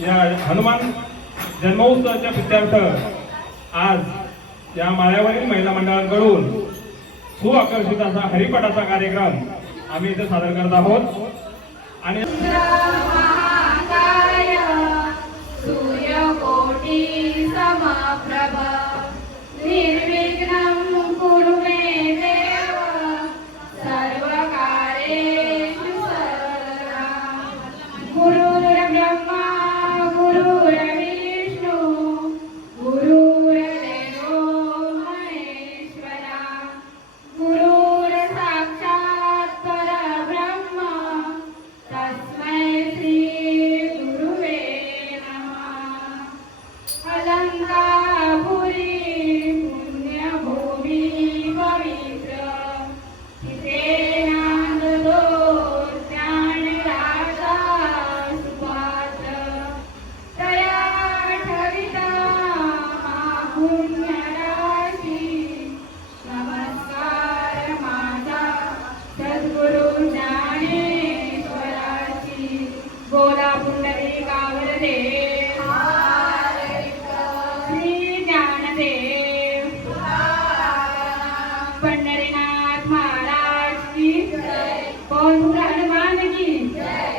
या हनुमान जन्मोत्सवाच्या प्रित्यर्थ आज या माळ्यावरील महिला मंडळांकडून सुआकर्षित असा हरिपाठाचा कार्यक्रम आम्ही इथे सादर करत आहोत आणि सूर्यकोटि समप्रभ निर्विघ्नं कुरु मे देव सर्वकार्येषु सर्वदा गुरुर्ब्रह्मा गुरुर्विष्णु गुरुर्देवो महेश्वरा गुरुर्साक्षात् परब्रह्म तस्मै श्री गुरुवे नमः। अलंकापुरी पुण्यभूमी पवित्र तिथे नांदतो ज्ञानराजा सुपात्र तया ठविता पुण्यराशी नमस्कार माझा सद्गुरु ज्ञानेश्वराची बोला पुंडलिकावर दे श्री ज्ञानदेव पंढरीनाथ महाराज की जय बोल हनुमान की जय।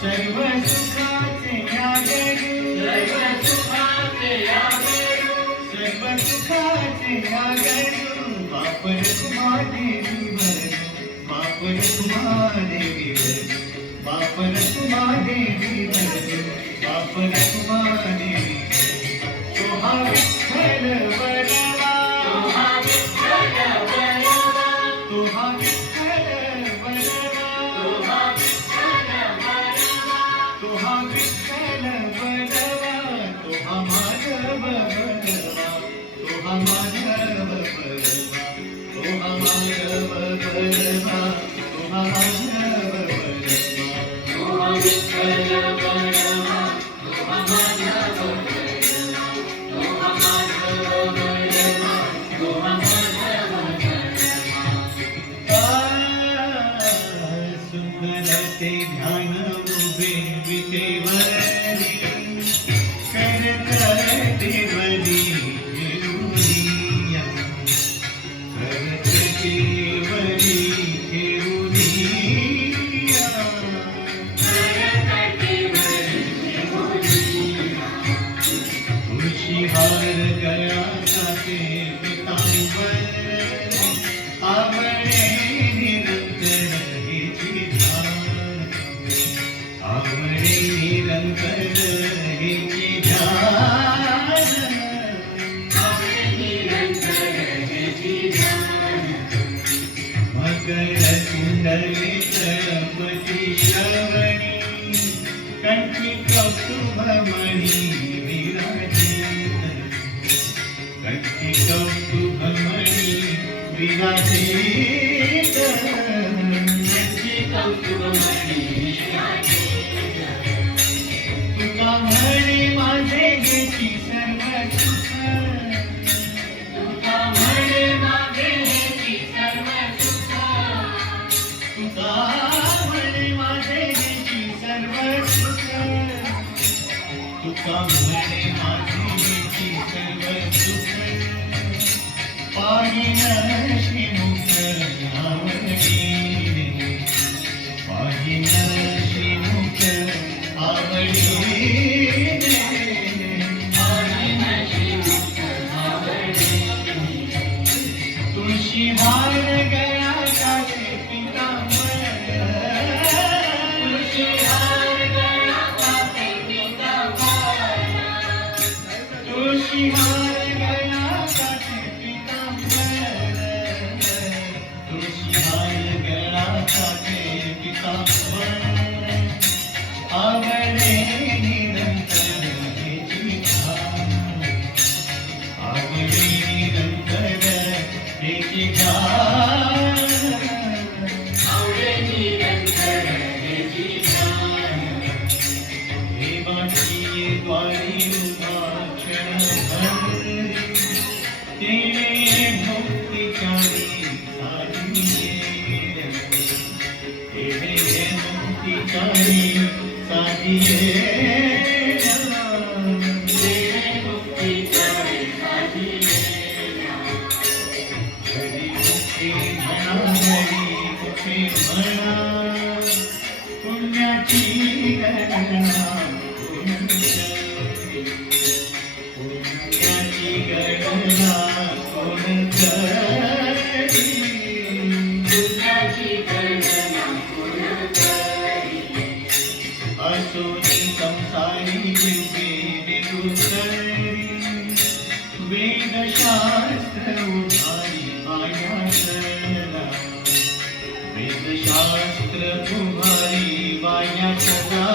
Say सर्व सुखाचे आगरू सर्व सुखाचे आगरू वापर तुम्हा देवी भरू वापर तुम्हा देवी भरू वापर तुम्हा देवी भरू वापर तुम्हा देवी तो हा विठ्ठल बलवा तो हा विठ्ठल बलवा तो हा विठ्ठल बलवा तो हा विठ्ठल बलवा तो हा विठ्ठल बलवा तो हा माधव बलवा तो हा माधव बलवा तो हा माधव बलवा तो हा माधव बलवा तो हा विठ्ठल बलवा तो हा माधव बलवा तो हा माधव बलवा तो हा माधव बलवा सुंदरते ध्यान उभे विटेवरी करते वरी घेऊनिया करते वरी घेऊनिया तुळशी हार गळा जाते पितांबर आवळे निरंतर हेची ध्यान आवळे निरंतर हेची ध्यान मकर कुंडली तळपती श्रवणी कंठी कौस्तुभमणी विराजित कंठी कौस्तुभमणी विराजित कंठी कौस्तुभमणी तुका म्हणे माझे घेती सर्व सुख तुका म्हणे माझे घेती सर्व सुख तुका म्हणे माझे घेती सर्व सुख तुका म्हणे माझे घेती सर्व सुख पाहिन श्रीमुख आवडीने पाहिन श्रीमुख आवडीने पाहिन श्रीमुख आवडीने तुळशी हार गया कासे पितांबर तुळशी हार गया कासे पितांबर तुळशी हार गया कासे पितांबर तुळशी हार गया कासे पितांबर आवळे निरंतर हेची ध्यान आवळे निरंतर हेची ध्यान आवळे निरंतर हेची ध्यान देवाची द्वारी उभा क्षणभर तेणे मुक्तिचारी साधिये तेणे मुक्तिचारी साधिये तेणे मुक्तिचारी साधिये हरी मुक्ती म्हणा हरी मुक्ती म्हणा पुण्याची गणना पुण्याची गणना कोण करी पुण्याची गणना कोण करी असोनी संसारी जीवे निरुतरी वेदशास्त्र उभारी माया सदा वेदशास्त्र उभारी माया सदा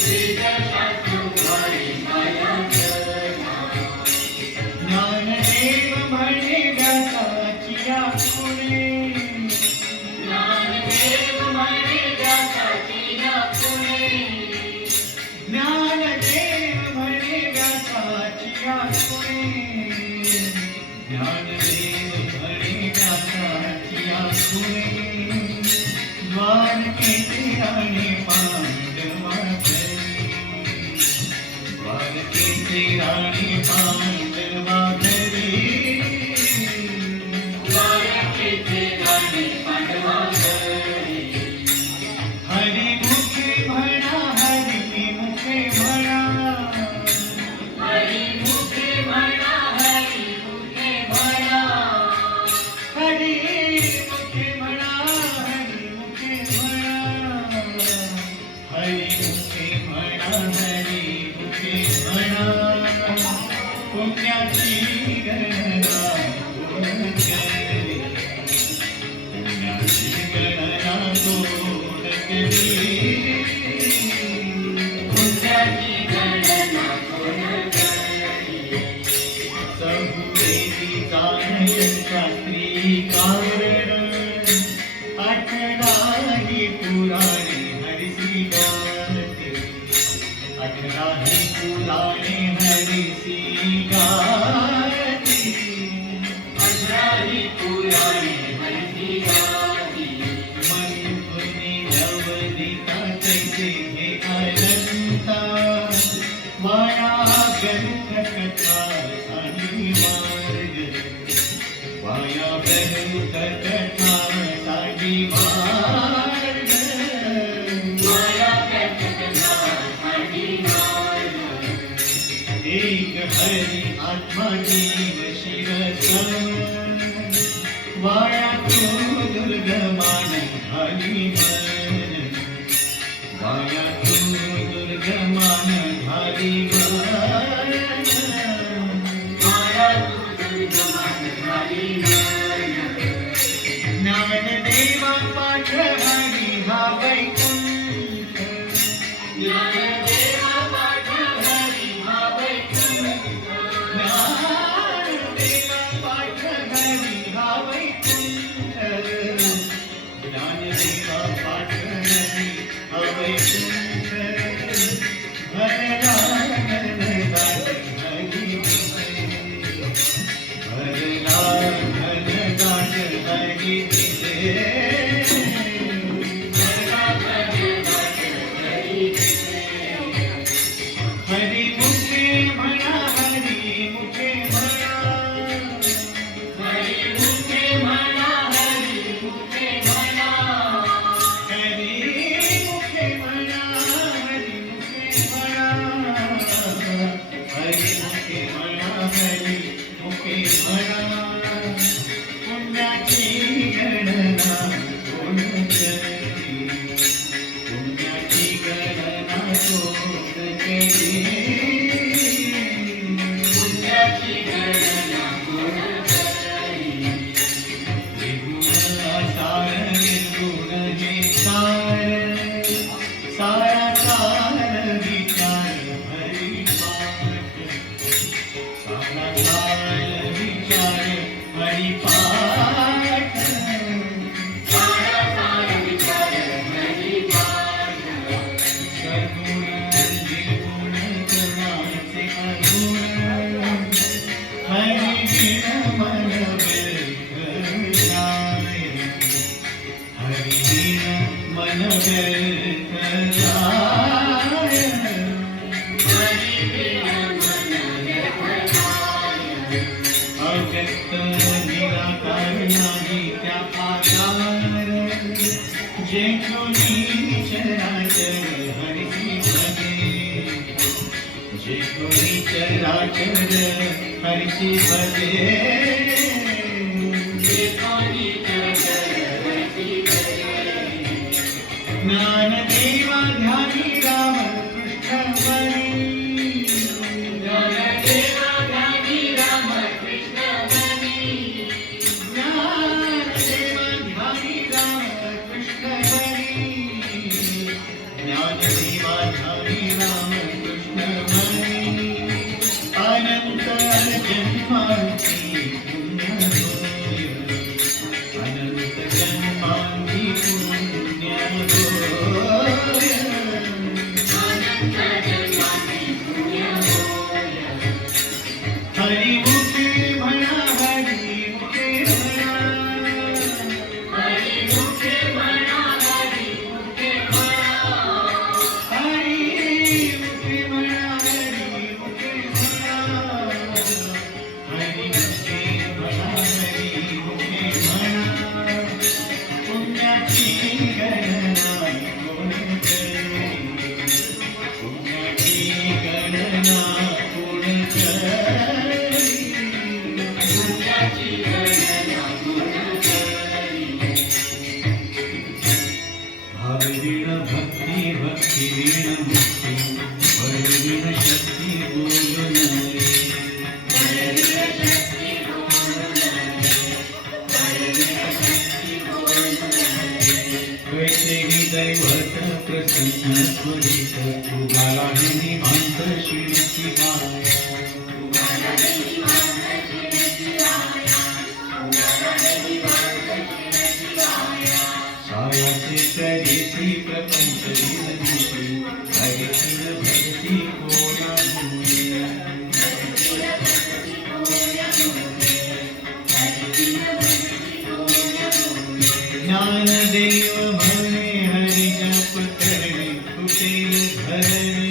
वेदशास्त्र उभारी माया सदा ज्ञानदेव म्हणे व्यासाची आपुणे ज्ञानदेव म्हणे व्यासाची आपुणे ज्ञानदेव म्हणे व्यासाची आपुणे पुण्याची गणना कोण करी पुण्याची गणना कोण करी पुण्याची गणना कोण करी चहुवेदी जाणयंता श्रीकारण आठराही पुराणे हरिसी गाते अठराही पुराणे हरिसी गाती अठराही पुराणे हरिसी गाती मनुपुनी नवदिता तैसे हे अनंता माया ग्रंथ कथा सानी मार्ग माया ग्रंथ कथा सानी मार्ग माया ग्रंथ कथा सानी मार्ग एक हरि आत्मा जीव शिव सन वाया तू दुर्गमान हरि मन वाया तू दुर्गमान हरि मन वाया तू दुर्गमान हरि मन ज्ञानदेवा पाठ हरि हा वैकुंठ ज्ञानदेवा पाठ हरि हा वैकुंठ ज्ञानदेवा पाठ हरि हा वैकुंठ ज्ञानदेवा पाठ हरि हा वैकुंठ भरला घनदाट हरि भरला घनदाट हरि हरि मुखे म्हणा हरि मुखे म्हणा हरि मुखे म्हणा हरि मुखे म्हणा हरि मुखे म्हणा हरि मुखे म्हणा हरि मुखे म्हणा हरि मुखे म्हणा पुण्याची गणना कोण करी पुण्याची गणना कोण करी पुण्याची गणना कोण करी निर्गुण सार निर्गुण हे सार सारा सार विचार हरि पाठ सारा सार विचार हरि पाठ सारा सार विचार हरि पाठ सगुण निर्गुण गुणाचे अगुण हरि बिन मन व्यर्थ जाय हरि बिन मन व्यर्थ जाय हरि बिन मन व्यर्थ जाय अव्यक्त निराकार नाही त्या आकार जे कोणी चराचर हरिसी भजे जे कोणी चराचर हरिसी भजे जे कोणी चराचर हरिसी भजे ज्ञानदेवा ध्यानी राम कृष्ण बनी ज्ञानदेवा ध्यानी राम कृष्ण बनी ज्ञानदेवा ध्यानी राम कृष्ण बनी ज्ञानदेवा ध्यानी राम कृष्ण बनी अनंत जन्मांची पुण्य होय अनंत जन्मांची पुण्य होय अनंत जन्मांची पुण्य होय हरि मुखे म्हणा हरि मुखे म्हणा हरि मुखे म्हणा हरि मुखे म्हणा हरि मुखे म्हणा हरि मुखे म्हणा हरि मुखे म्हणा हरि मुखे म्हणा पुण्याची गणना कोण करी पुण्याची गणना कोण करी पुण्याची गणना कोण करी भाववीण भक्ती भक्तिवीण मुक्ती बळवीण शक्ती बोलणारी त्वरित तुगाला हे निवांत शिरसी सायाचे तरीसी प्रपंच दिवशी हरितील भक्ती कोणा ज्ञानदेव म्हणे हरि जप करणे तुटेल धरणे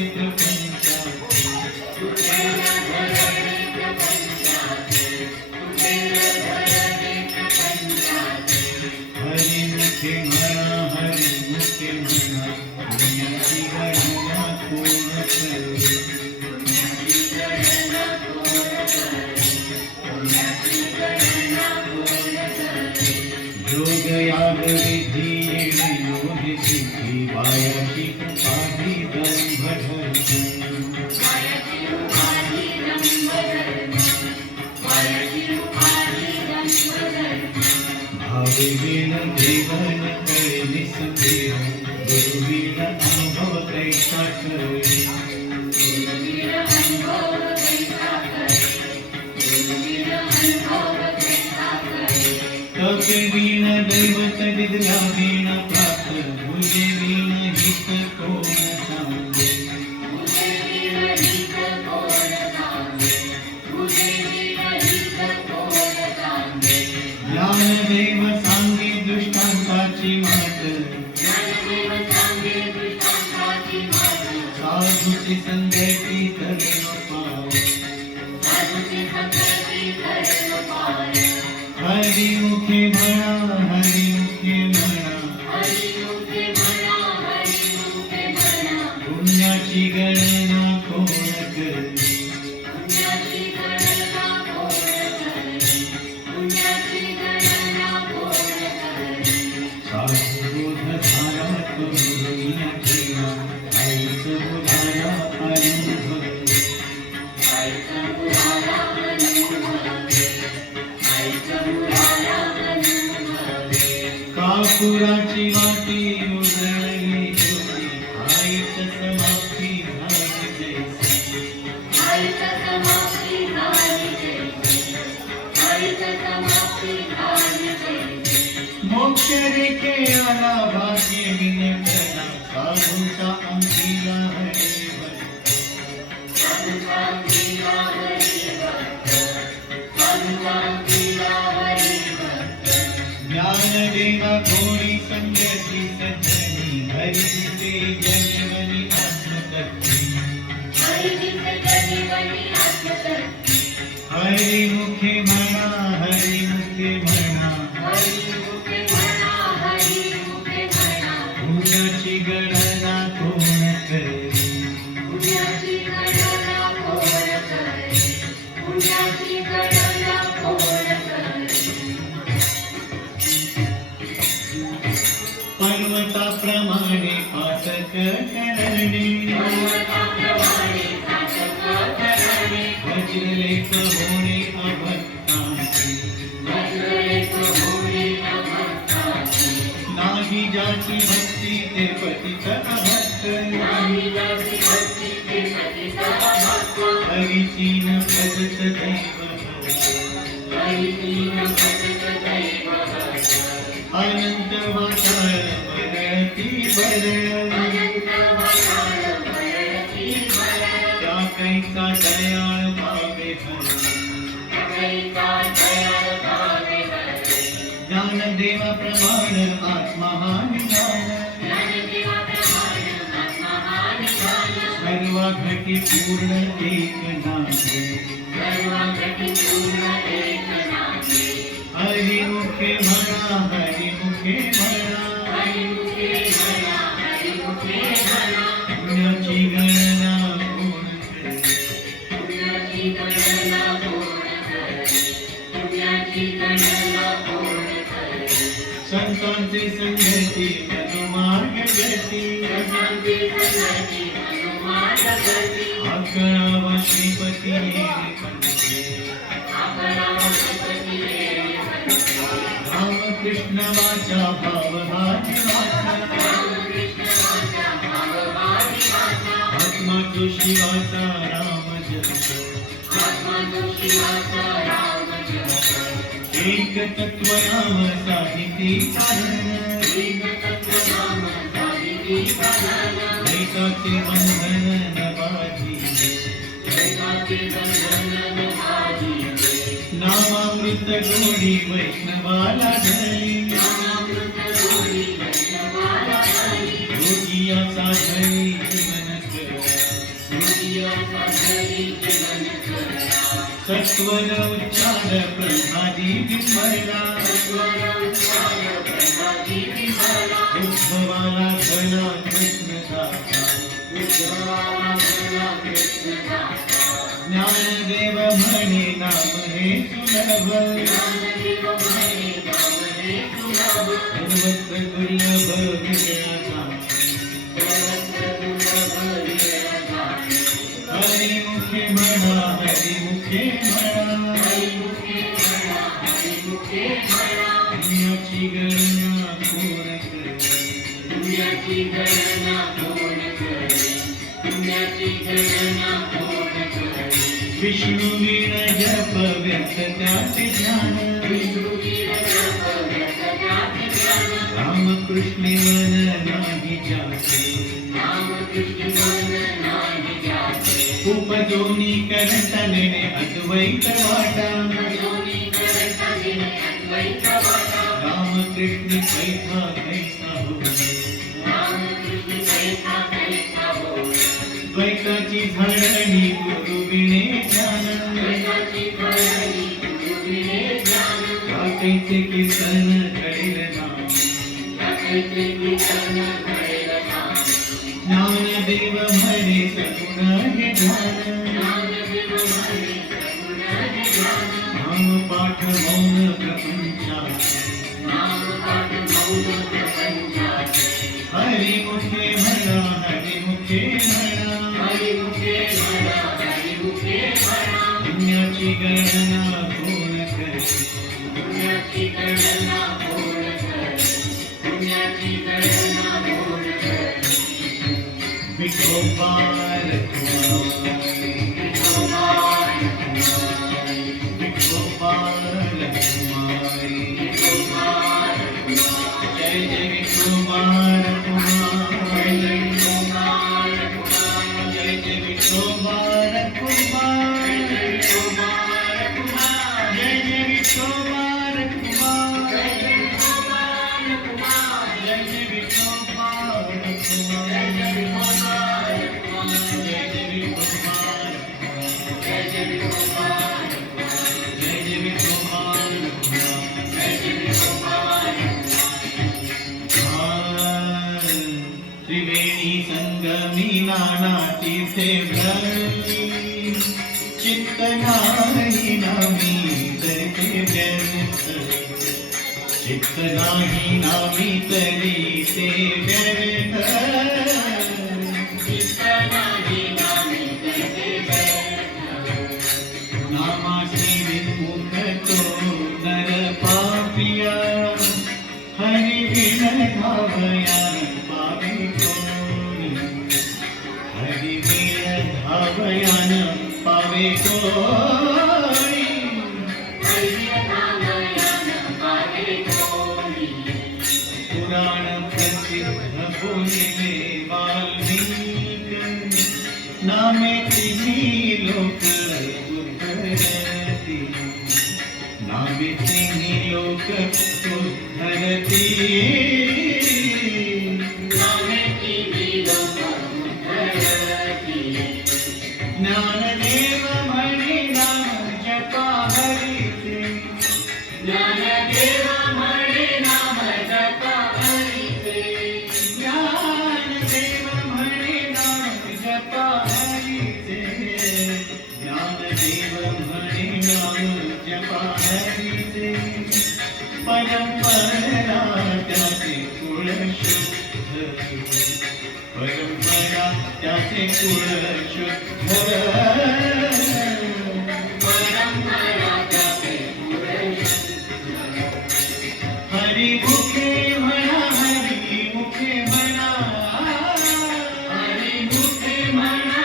हरि मुखे म्हणा हरि मुखे म्हणा पुण्याची गणना कोण करे योग याग विधी येणे योग सिद्धी वायाची उपाधी दंभ भाविवीन देवन करे निसंदेह गुरुवीन अनुभव कैसा करे तपे वीण दैवत विद्या वीण प्राप्त भुजे वीण हित कोण सांगे ज्ञानदेव सांगे दृष्टांताची मात साधूची संगती करेन पाय हरि मुखे म्हणा हरि मुखे म्हणा पुण्याची गणना कोण करे साधुबोध धारा करुणीय ठेवा आईच उधारा अनुभव कापुराची वाटी उजळली ज्योती आईच समाप्ती झाली जैसी मोक्ष रेखे आला भाग्य विनकला साधूचा अंकीला ज्ञानदेवा घोडी संगती सज्जनी हरिते जनिवनी आत्मतत्ती हरि मुखे म्हणा हरि मुखे म्हणा पुण्याची गणना कोण करे पर्वताप्रमाणे पातक करणे वज्रलेख होणे अभक्तांची नाही ज्याची भक्ती ते पतित अभक्त हरिची न भजत दैव अनंत वाचाळ वरती वर त्या कैसा दयाळ भावे ज्ञानदेवा प्रमाण आत्महान सर्वा घटी पूर्ण एक नाथे हरि मुखे म्हणा हरि मुखे म्हणा पुण्याची गणना कोण करे संतांची संगती अनुमार्ग गती अकरावा श्रीपती रामकृष्ण वाचा भाव हाच वाचा जो शिवाचा राम जप एक तत्व नाम साहिती ऐकाचे बंधन नवाजी नामामृत गोडी वैष्णवाला ढळी योगिया साधळी जीवन सत्वर उच्चार प्रसादी बिंबला उद्भवाला घना कृष्ण दाता ज्ञानदेव म्हणे नाम हे सुलभ सर्वत्र दुर्लभ विजयाचा हरिमुखे म्हणा हरिमुखे म्हणा पुण्याची गणना कोण करे विष्णु वीण जप व्यक्त त्याचे ध्यान रामकृष्ण मन नाही जाते उपजोनी करतने अद्वैत वाटा रामकृष्ण पैठा कैसा हो द्वैताची झाडणी गुरुविणे ध्यान काकैचे कीर्तन घडेल नाम ज्ञानदेव म्हणे सगुण हे ध्यान नाम पाठ मौन प्रपंचात हरिमुखे म्हणा हरिमुखे म्हणा पुण्याची गणना कोण करे विठोबार जय जय विठोबार जय जय विठोबार जय जय विठोबार त्रिवेणी संगमी नाना तीर्थे भ्रमी चित्त नाही नामी तरी व्यर्थ चित्त नाही नामी तरी ते व्यर्थ नामाशी विमुख तो नर पापिया हरि विण धावया पावे कोणी हरि विण धावयान पावे कोणी पुराण प्रसिद्ध बोलिले वाल्मीक नामे तिन्ही लोक उद्धरती नामे तिन्ही लोक उद्धरती ज्ञानदेव म्हणे नाम जपा हरीचे ज्ञानदेव म्हणे नाम जपा हरीचे ज्ञानदेव म्हणे नाम जपा हरीचे ज्ञानदेव म्हणे नाम जपा हरीचे परंपरा त्याचे कुळ शुद्ध परंपरा त्याचे कुळ शुद्ध हरिमुखे म्हणा हरिमुखे म्हणा हरिमुखे म्हणा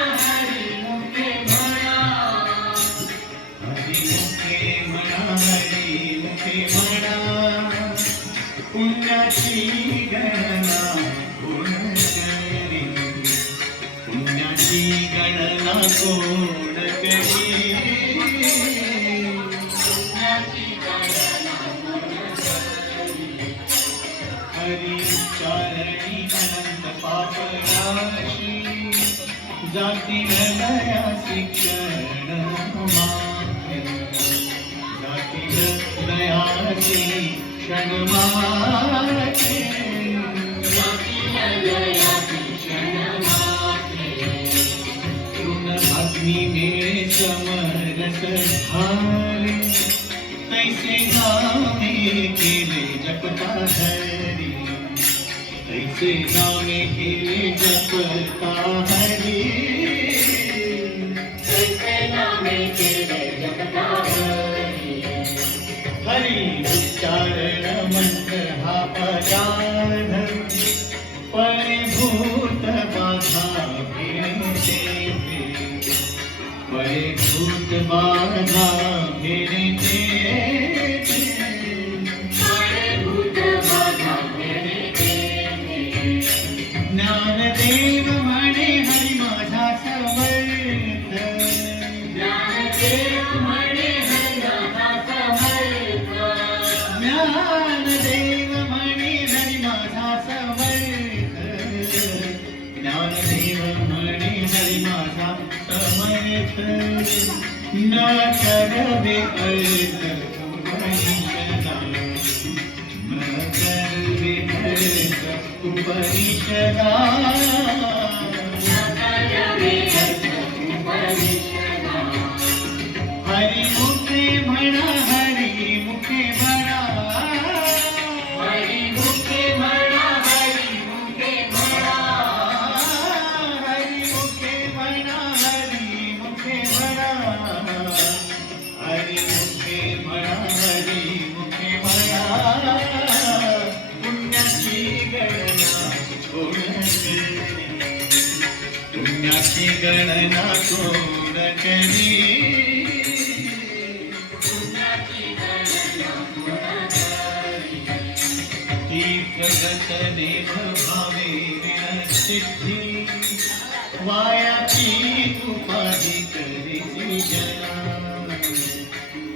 कोण करी हरी चारणी अनंत पाप राशी जाती हृदया शिक्षण मागे जाती हृदयाची क्षण मागे तृण अग्नि मेरे समरस हारे तैसे नामे केले जपता हरी तैसे नामे केले जपता हरी तैसे नामे केले जपता हरी हरी उच्चारण मंत्र हा पदार्थ परिभूत बाधा भिडते परिभूत बाधा भिडते परिभूत बाधा भिडते ज्ञानदेव म्हणे हरी माझा समर्थ ज्ञानदेव म्हणे हरी माझा समर्थ ज्ञानदेव म्हणे हरी माझा समर्थ ज्ञानदेव म्हणे हरी माझा समर्थ न करवे अर्थ उपनिषदा न करवे अर्थ उपनिषदा न करवे अर्थ उपनिषदा हरी मुखे म्हणा हरी मुखे म्हणा हरी मुखे म्हणा हरी मुखे म्हणा हरी मुखे म्हणा हरी मुखे म्हणा हरी मुखे म्हणा हरी मुखे म्हणा पुण्याची गणना कोण करी पुण्याची गणना कोण करी तीर्थगतदेव भावे विनसिद्धी वायाची उपाधी करीसी जना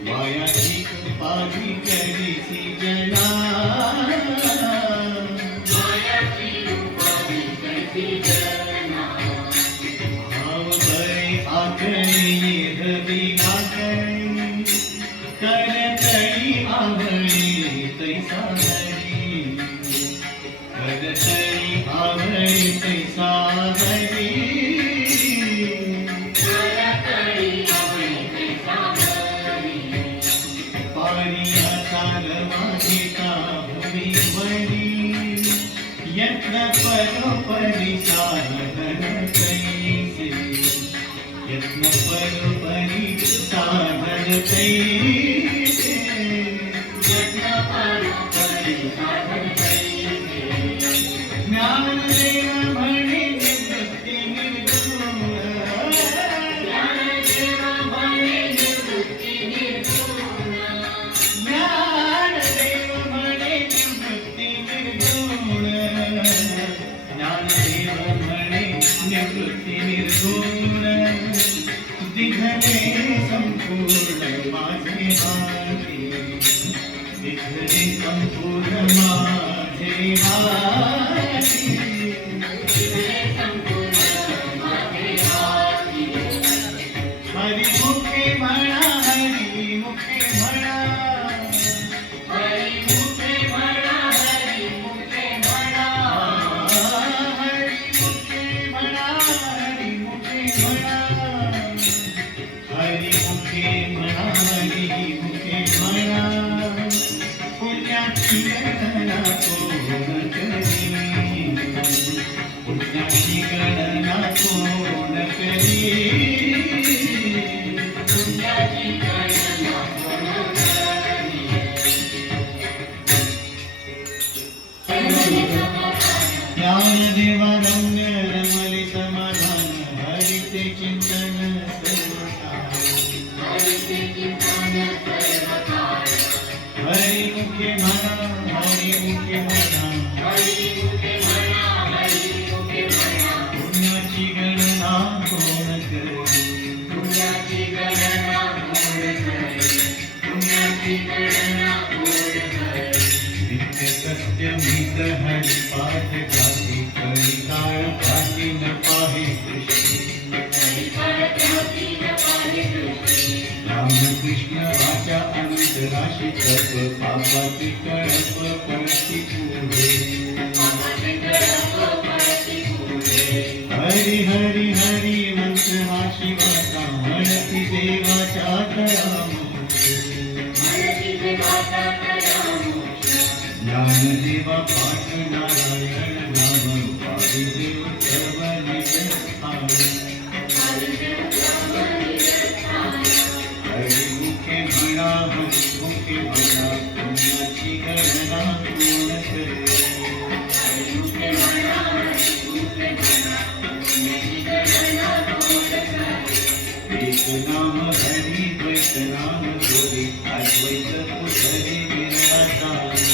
वायाची उपाधी करीसी जना वायाची उपाधी करीसी जना भाव बरे आकळे हवी आकळे करतळी आवळी तैसा हरी करतळी आवळी तैसा हरी करतळी आवळी तैसा हरी पारिया चालवा घेता भूमीवरी यत्न परोपरी साधन कैसे यत्न परोपरी साधन कैसे यत्न परोपरी साधन कैसे ज्ञानदेव म्हणे निवृत्ती निर्गुण ज्ञानदेव म्हणे निवृत्ती निर्गुण ज्ञानदेव म्हणे निवृत्ती निर्गुण ज्ञानदेव म्हणे निवृत्ती निर्गुण दिघले संपूर्ण माझे हाती दिघले संपूर्ण माझे हाती दिघले संपूर्ण माझे हाती हरी मुखे म्हणा हरी मुखे म्हणा हरी मुखे म्हणा हरी मुखे म्हणा हरी मुखे म्हणा हरी मुखे म्हणा हरी मुखे म्हणा हरी मुखे म्हणा पुण्याची गणना कोण करी पुण्याची गणना कोण करी पुण्याची गणना कोण करी ज्ञानदेवा रम्य रमले समाधान हरिते चिंतन हरी मुखे म्हणा हरी मुखे म्हणा पुण्याची गणना कोण करी पाहे कृष्ण रामकृष्ण वाचा अनंत राशी तप पापाची कळप पळती पुढे हरी हरी हरी मंत हा शिवाचा म्हणती देवाच्या तळामुळे ज्ञानदेवा पाठ नारायण नाम पाविदेव सर्व निजस्थान हरिमुखे म्हणा हरिमुखे म्हणा पुण्याची गणना कोण करे एक नाम हरी द्वैत नाम जोडी अद्वैत पुसरी विराजारी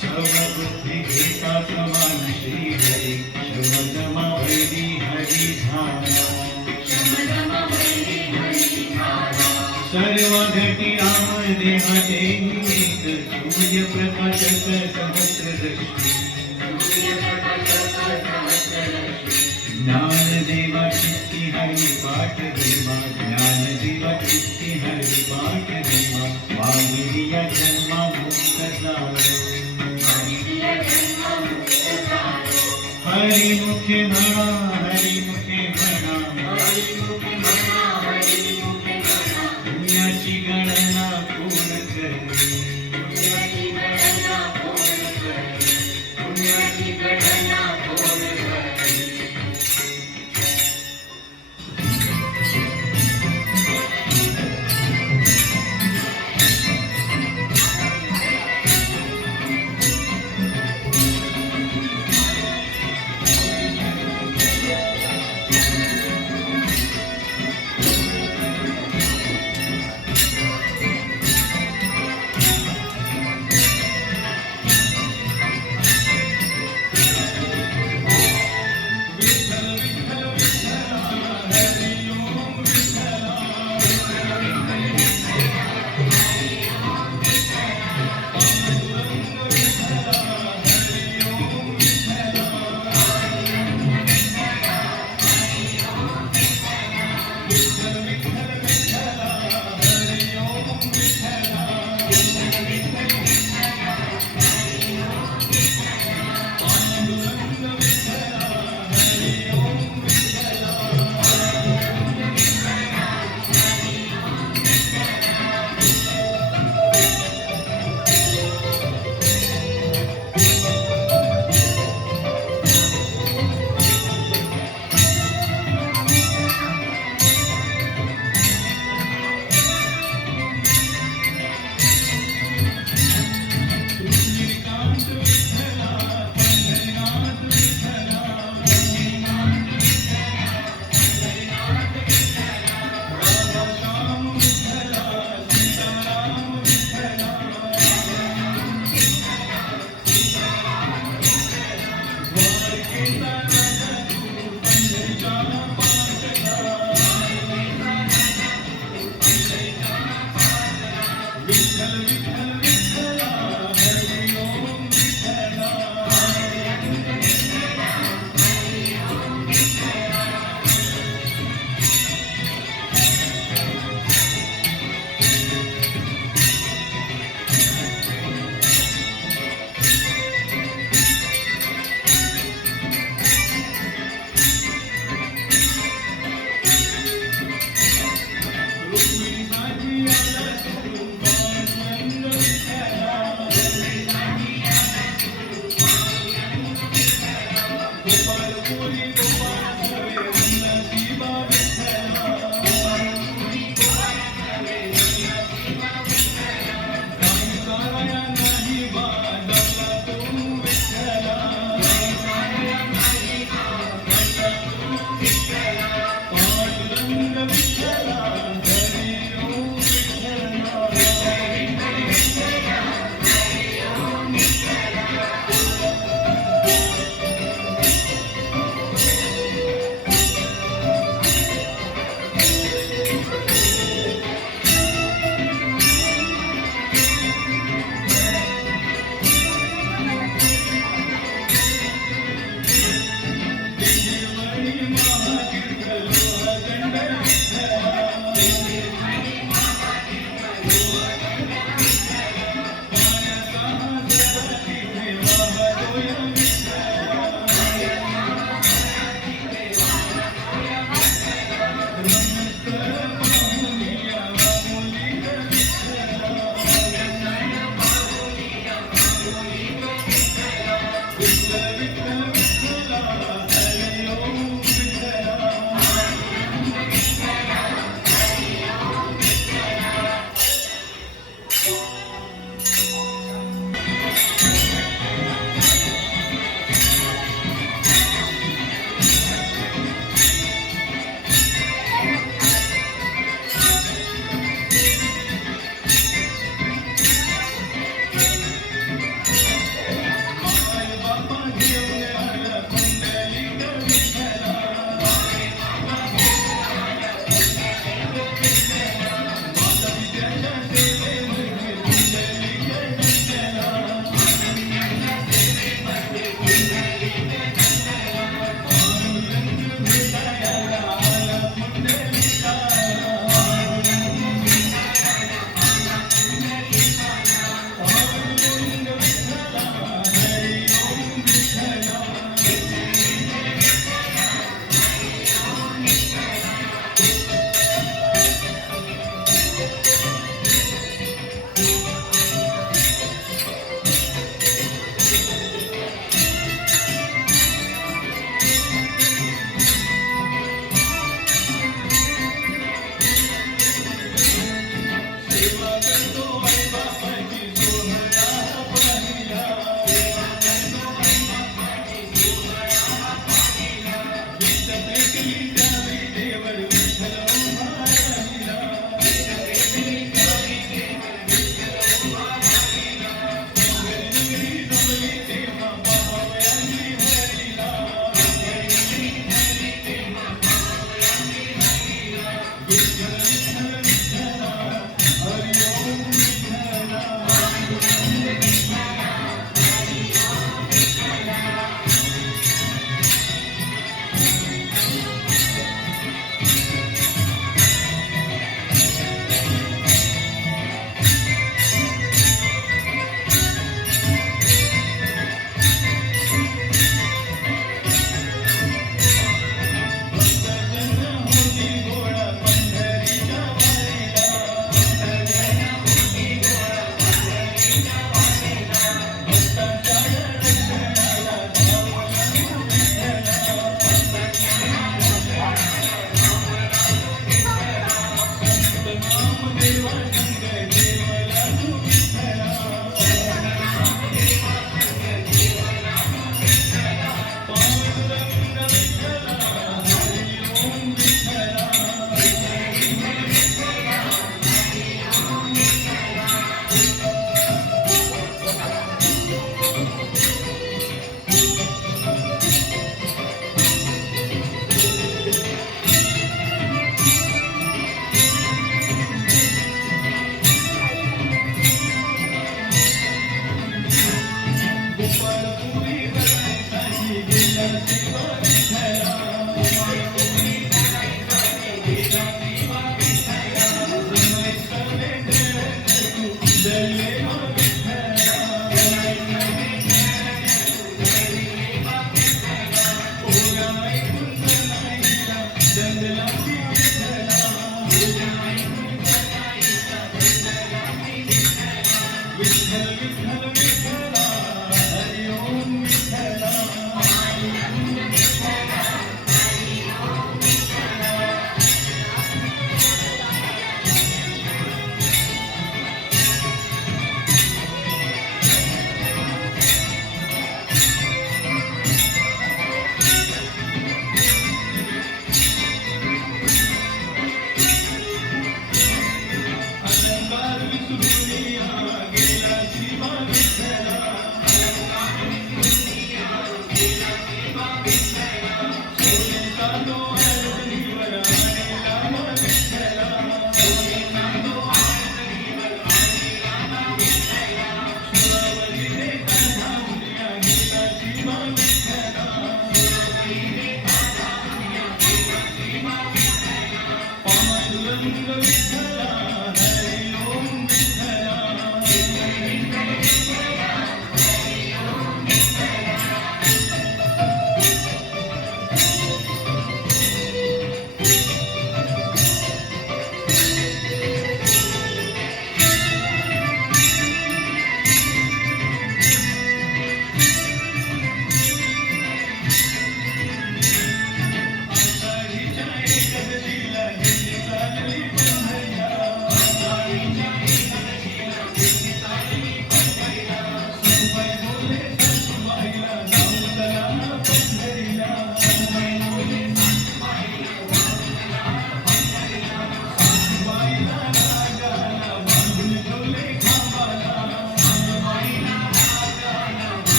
सर्वबुद्धी घेता समान श्री हरी शमदमा हरी हरी धारा सर्व घटी राम देहा देहिक सूर्य प्रकाशक सहस्रदर्शी ज्ञानदेवा चित्ती हरि पाठ देवा ज्ञानदेवा चित्ती हरि पाठ देवा वागिरिया जन्मा मुक्त झालो हरि मुखे म्हणा हरि मुखे म्हणा पुण्याची गणना कोण करे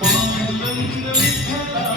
पांडुरंग विठ्ठला